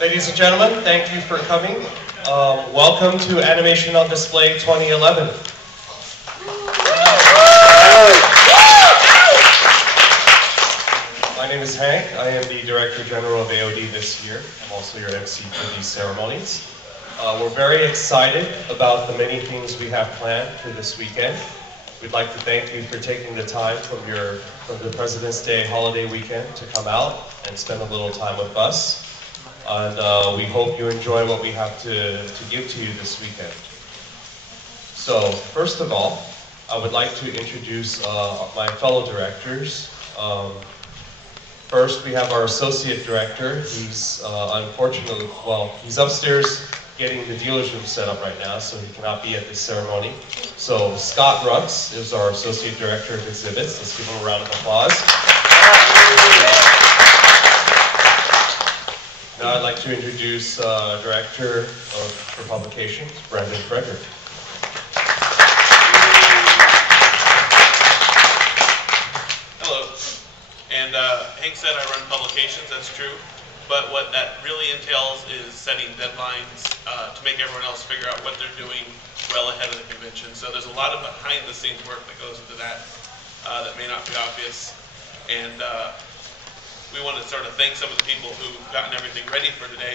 Ladies and gentlemen, thank you for coming. Welcome to Animation on Display 2011. My name is Hank. I am the Director General of AOD this year. I'm also your MC for these ceremonies. We're very excited about the many things we have planned for this weekend. We'd like to thank you for taking the time from the President's Day holiday weekend to come out and spend a little time with us. And we hope you enjoy what we have to give to you this weekend. So, first of all, I would like to introduce my fellow directors. First, we have our Associate Director. He's unfortunately, well, he's upstairs getting the dealer's room set up right now, so he cannot be at this ceremony. So, Scott Rux is our Associate Director of Exhibits. Let's give him a round of applause. Now I'd like to introduce Director for Publications, Brendan Frederick. Hello. And Hank said I run publications, that's true. But what that really entails is setting deadlines to make everyone else figure out what they're doing well ahead of the convention. So there's a lot of behind-the-scenes work that goes into that that may not be obvious. And we want to sort of thank some of the people who've gotten everything ready for today.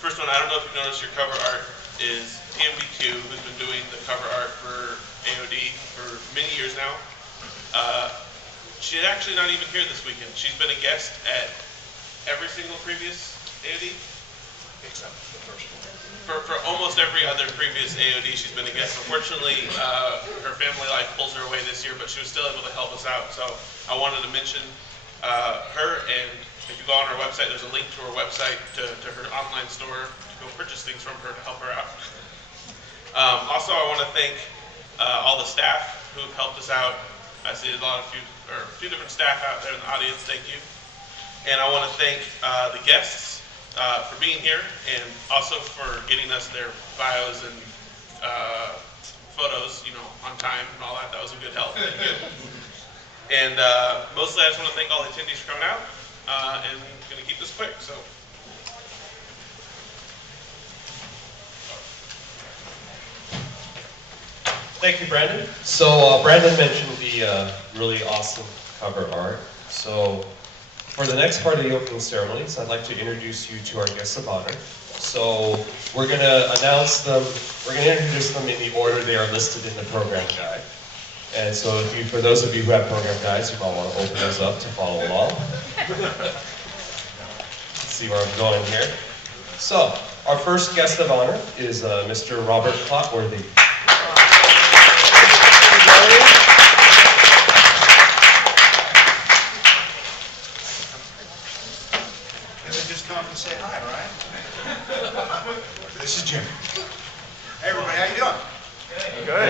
First one, I don't know if you've noticed, your cover art is TMB2, who's been doing the cover art for AOD for many years now. She's actually not even here this weekend. She's been a guest at every single previous AOD? Except the first one. For almost every other previous AOD, she's been a guest. Unfortunately, her family life pulls her away this year, but she was still able to help us out. So I wanted to mention her, and if you go on her website, there's a link to her website, to her online store, to go purchase things from her to help her out. Also, I want to thank all the staff who've helped us out. I see a few different staff out there in the audience. Thank you. And I want to thank the guests for being here, and also for getting us their bios and photos, on time and all that. That was a good help. And mostly, I just want to thank all the attendees for coming out, and I'm going to keep this quick. So. Thank you, Brandon. So Brandon mentioned the really awesome cover art. So for the next part of the opening ceremonies, I'd like to introduce you to our guests of honor. So we're going to announce them, we're going to introduce them in the order they are listed in the program guide. And so for those of you who have program guides, you might want to open those up to follow along. Let's see where I'm going here. So our first guest of honor is Mr. Robert Clotworthy. Just come up and say hi, right? This is Jim. Hey everybody, how you doing? Good.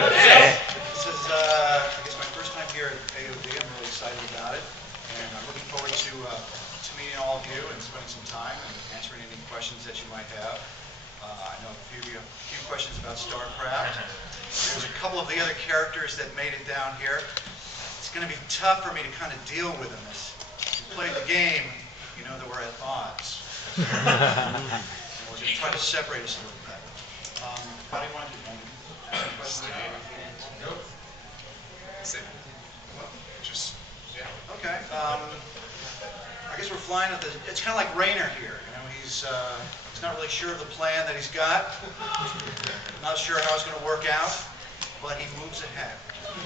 This is, I guess, my first time here at AOD. I'm really excited about it, and I'm looking forward to meeting all of you and spending some time and answering any questions that you might have. I know a few questions about StarCraft. There's a couple of the other characters that made it down here. It's going to be tough for me to kind of deal with them. As you play the game, you know that we're at odds. And we're going to try to separate us a little bit. How do you want to do that? Any questions? Nope. Same. Well, just, yeah. Okay. I guess we're flying at it's kind of like Rainer here. He's not really sure of the plan that he's got. Not sure how it's going to work out, but he moves ahead,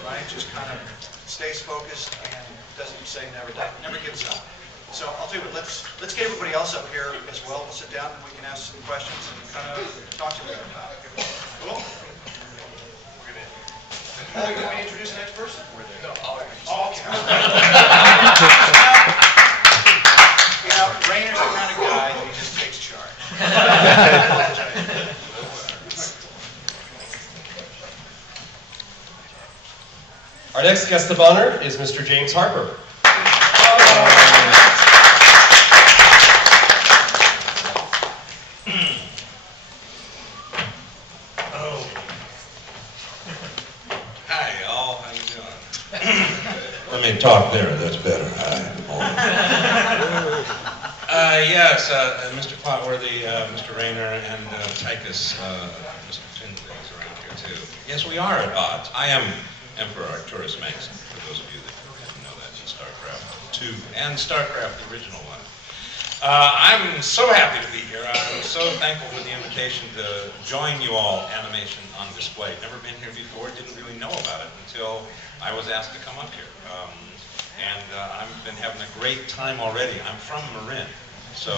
right? Just kind of stays focused and doesn't say never gives up. So I'll tell you what, let's get everybody else up here as well. We'll sit down and we can ask some questions and kind of talk to them about it. Cool? You want me to introduce the next person? No, I'll Oh, okay. Rainer's the kind of guy that he just takes charge. Our next guest of honor is Mr. James Harper. Hi, y'all. How you doing? Let me talk there. That's better. Hi. Yes, Mr. Potworthy, Mr. Rayner, and Tychus, Mr. Findlay is around here too. Yes, we are at odds. I am Emperor Arcturus Max, for those of you that didn't know that in StarCraft 2 and StarCraft, the original one. I'm so happy to be here. I'm so thankful for the invitation to join you all Animation on Display. Never been here before, didn't really know about it until I was asked to come up here. I've been having a great time already. I'm from Marin, so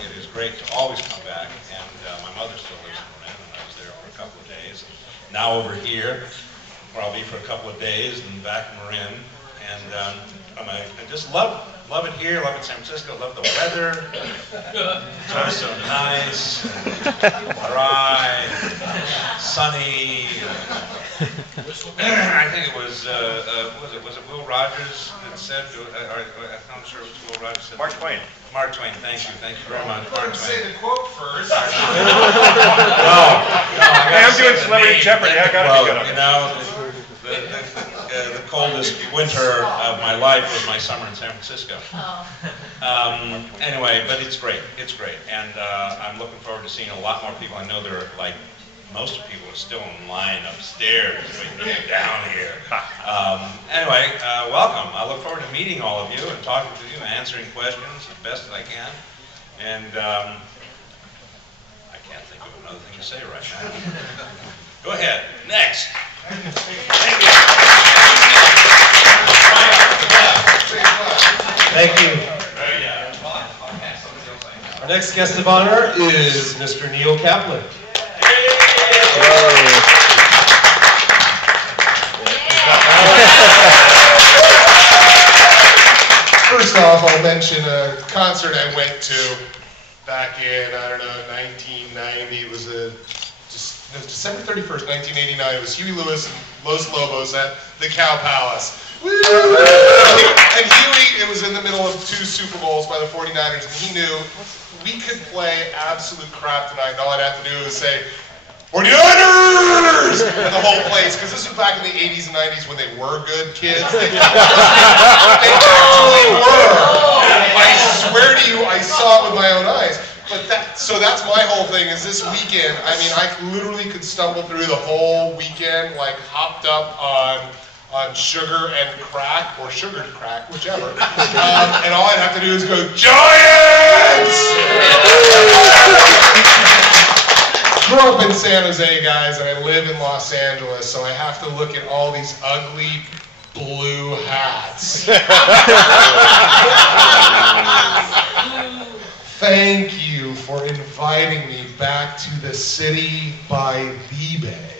it is great to always come back. And my mother still lives in Marin, and I was there for a couple of days. Now over here, where I'll be for a couple of days, and back in Marin. And I just love it here, love it in San Francisco, love the weather. It's always so nice, dry, sunny. I think it was it Will Rogers that said, I'm not sure it was Will Rogers said. Mark Twain. Mark Twain, thank you very much, Mark Twain. Say the quote first. I'm doing Celebrity Jeopardy. I gotta be good. You know, the coldest winter of my life was my summer in San Francisco. Anyway, but it's great. It's great, and I'm looking forward to seeing a lot more people. I know there are like. Most people are still in line upstairs waiting to get down here. Anyway, welcome. I look forward to meeting all of you and talking to you and answering questions as best as I can. And I can't think of another thing to say right now. Go ahead. Next. Thank you. Thank you. Our next guest of honor is Mr. Neil Kaplan. First off, I'll mention a concert I went to back in, I don't know, 1990. It was December 31st, 1989. It was Huey Lewis and Los Lobos at the Cow Palace. Woo! And Huey, it was in the middle of 2 Super Bowls by the 49ers, and he knew we could play absolute crap tonight, and all I'd have to do was say, 49ers! And the whole place, because this was back in the 80s and 90s when they were good kids. They actually were. I swear to you, I saw it with my own eyes. But so that's my whole thing, is this weekend, I mean, I literally could stumble through the whole weekend, like hopped up on sugar and crack, or sugared crack, whichever. And all I'd have to do is go, Giants! Grew up in San Jose, guys, and I live in Los Angeles, so I have to look at all these ugly blue hats. Thank you for inviting me back to the city by the bay.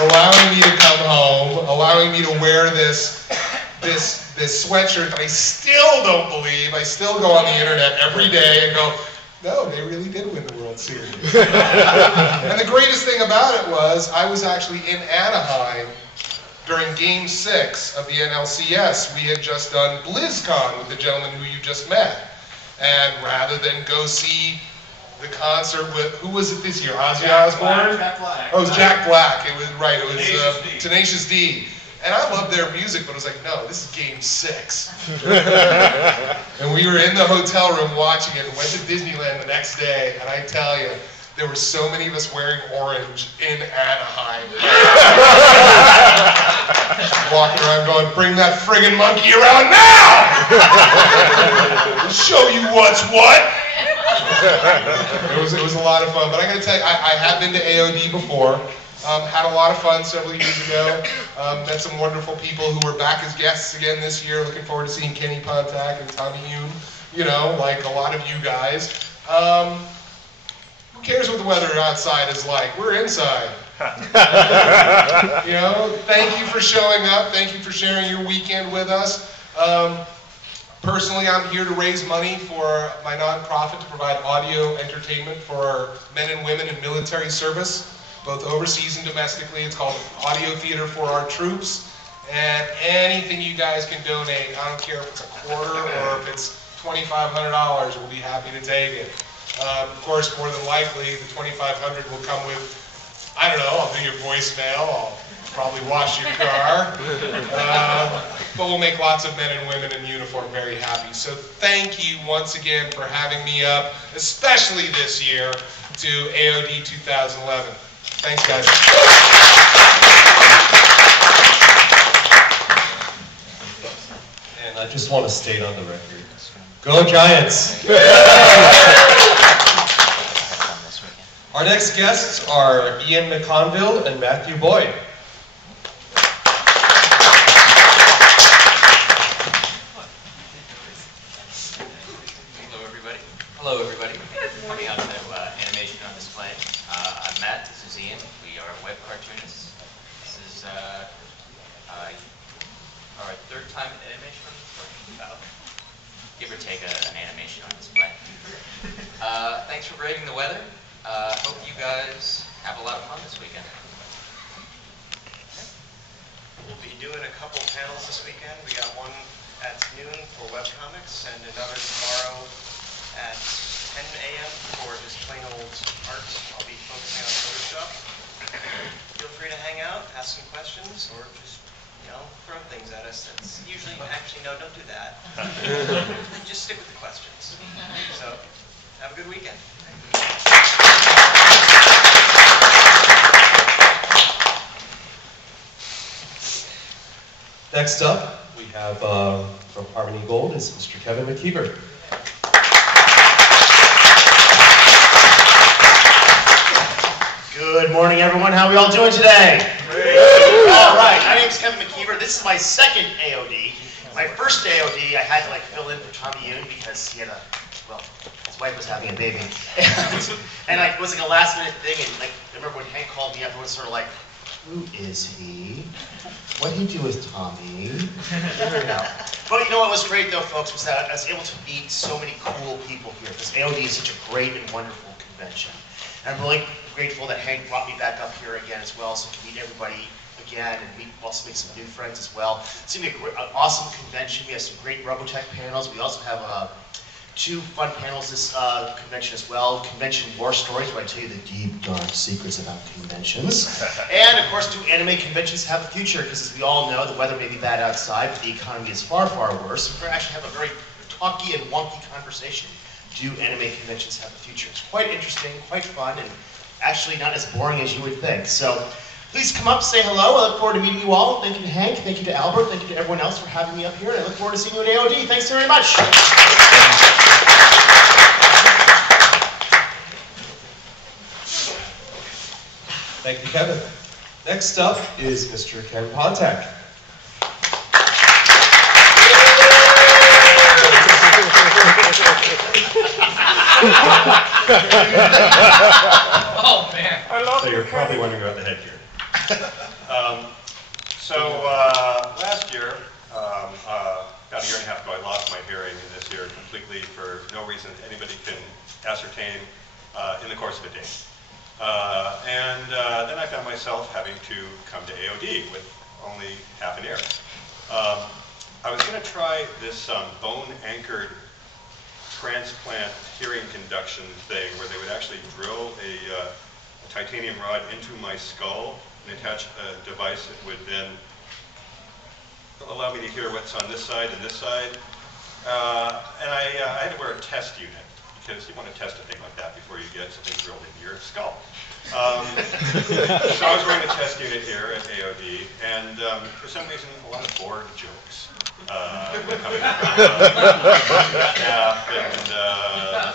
Allowing me to come home, allowing me to wear this sweatshirt that I still don't believe. I still go on the internet every day and go, no, they really did win the World Series. And the greatest thing about it was I was actually in Anaheim during Game 6 of the NLCS. We had just done BlizzCon with the gentleman who you just met. And rather than go see the concert with, who was it this year? Ozzy Osbourne? Jack Black. Oh, it was Jack Black. It was, right, it was Tenacious D. And I loved their music, but I was like, no, this is Game 6. And we were in the hotel room watching it and went to Disneyland the next day, and I tell you, there were so many of us wearing orange in Anaheim. Walking around going, bring that friggin' monkey around now! Show you what's what! It was a lot of fun, but I'm going to tell you, I have been to AOD before. Had a lot of fun several years ago. Met some wonderful people who were back as guests again this year. Looking forward to seeing Kenny Pontac and Tommy Yoon, you know, like a lot of you guys. Who cares what the weather outside is like? We're inside. You know, thank you for showing up. Thank you for sharing your weekend with us. Personally, I'm here to raise money for my nonprofit to provide audio entertainment for our men and women in military service, both overseas and domestically. It's called Audio Theater for Our Troops. And anything you guys can donate, I don't care if it's a quarter or if it's $2,500, we'll be happy to take it. Of course, more than likely, the $2,500 will come with, I don't know, I'll do your voicemail, I'll probably wash your car. But we'll make lots of men and women in uniform very happy. So thank you once again for having me up, especially this year, to AOD 2011. Thanks, guys. And I just want to state on the record, go Giants! Our next guests are Ian McConville and Matthew Boyd. Hello, everybody. Coming out to animation on display. I'm Matt. This is Ian. We are web cartoonists. This is our third time in animation on display. Give or take an animation on display. Thanks for braving the weather. Hope you guys have a lot of fun this weekend. We'll be doing a couple panels this weekend. We got one at noon for webcomics and another tomorrow at 10 a.m. for just plain old art. I'll be focusing on Photoshop. Feel free to hang out, ask some questions, or just, throw things at us. That's usually, actually, no, don't do that. Just stick with the questions. So, have a good weekend. Next up, we have from Harmony Gold is Mr. Kevin McKeever. Good morning, everyone. How are we all doing today? All right, my name's Kevin McKeever. This is my second AOD. My first AOD, I had to fill in for Tommy Yoon because he had his wife was having a baby. And it was a last minute thing, and I remember when Hank called me, everyone was sort of like, who is he? What'd he do with Tommy? But what was great though, folks, was that I was able to meet so many cool people here. This AOD is such a great and wonderful convention. And I'm really grateful that Hank brought me back up here again as well, so I can meet everybody again and also make some new friends as well. It's going to be an awesome convention. We have some great Robotech panels. We also have 2 fun panels this convention as well. Convention War Stories, where I tell you the deep, dark secrets about conventions. And of course, 2 anime conventions have a future, because as we all know, the weather may be bad outside, but the economy is far, far worse. We're going to actually have a very talky and wonky conversation. Do anime conventions have a future? It's quite interesting, quite fun, and actually not as boring as you would think. So please come up, say hello. I look forward to meeting you all. Thank you to Hank, thank you to Albert, thank you to everyone else for having me up here, and I look forward to seeing you at AOD. Thanks very much. Thank you, Kevin. Next up is Mr. Ken Pontak. Oh man! So you're probably wondering about the headgear. Last year, about a year and a half ago, I lost my hearing, and this year completely for no reason anybody can ascertain in the course of a day. Then I found myself having to come to AOD with only half an ear. I was going to try this bone-anchored transplant hearing conduction thing where they would actually drill a titanium rod into my skull and attach a device that would then allow me to hear what's on this side and this side. And I had to wear a test unit because you want to test a thing like that before you get something drilled into your skull. So I was wearing a test unit here at AOD, and for some reason a lot of bored jokes were coming from staff and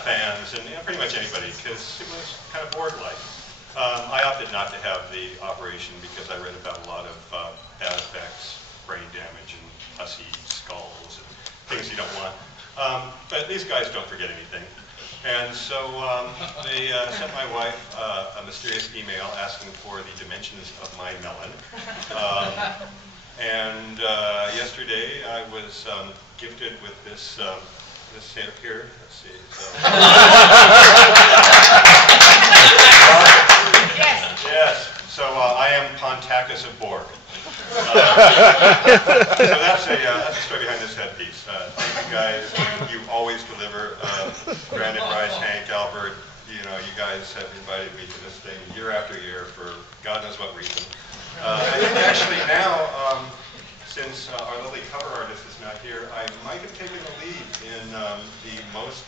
fans and pretty much anybody, because it was kind of bored-like. I opted not to have the operation because I read about a lot of bad effects, brain damage, and hussy skulls, and things you don't want. But these guys don't forget anything. And so they sent my wife a mysterious email asking for the dimensions of my melon. Yesterday I was gifted with this this here. Let's see. Yes. So I am Pontakis of Borg. So that's a story behind this headpiece. Thank you guys. You always deliver. Brandon, Bryce, Hank, Albert, you guys have invited me to this thing year after year for God knows what reason. I think actually now, since our lovely cover artist is not here, I might have taken the lead in the most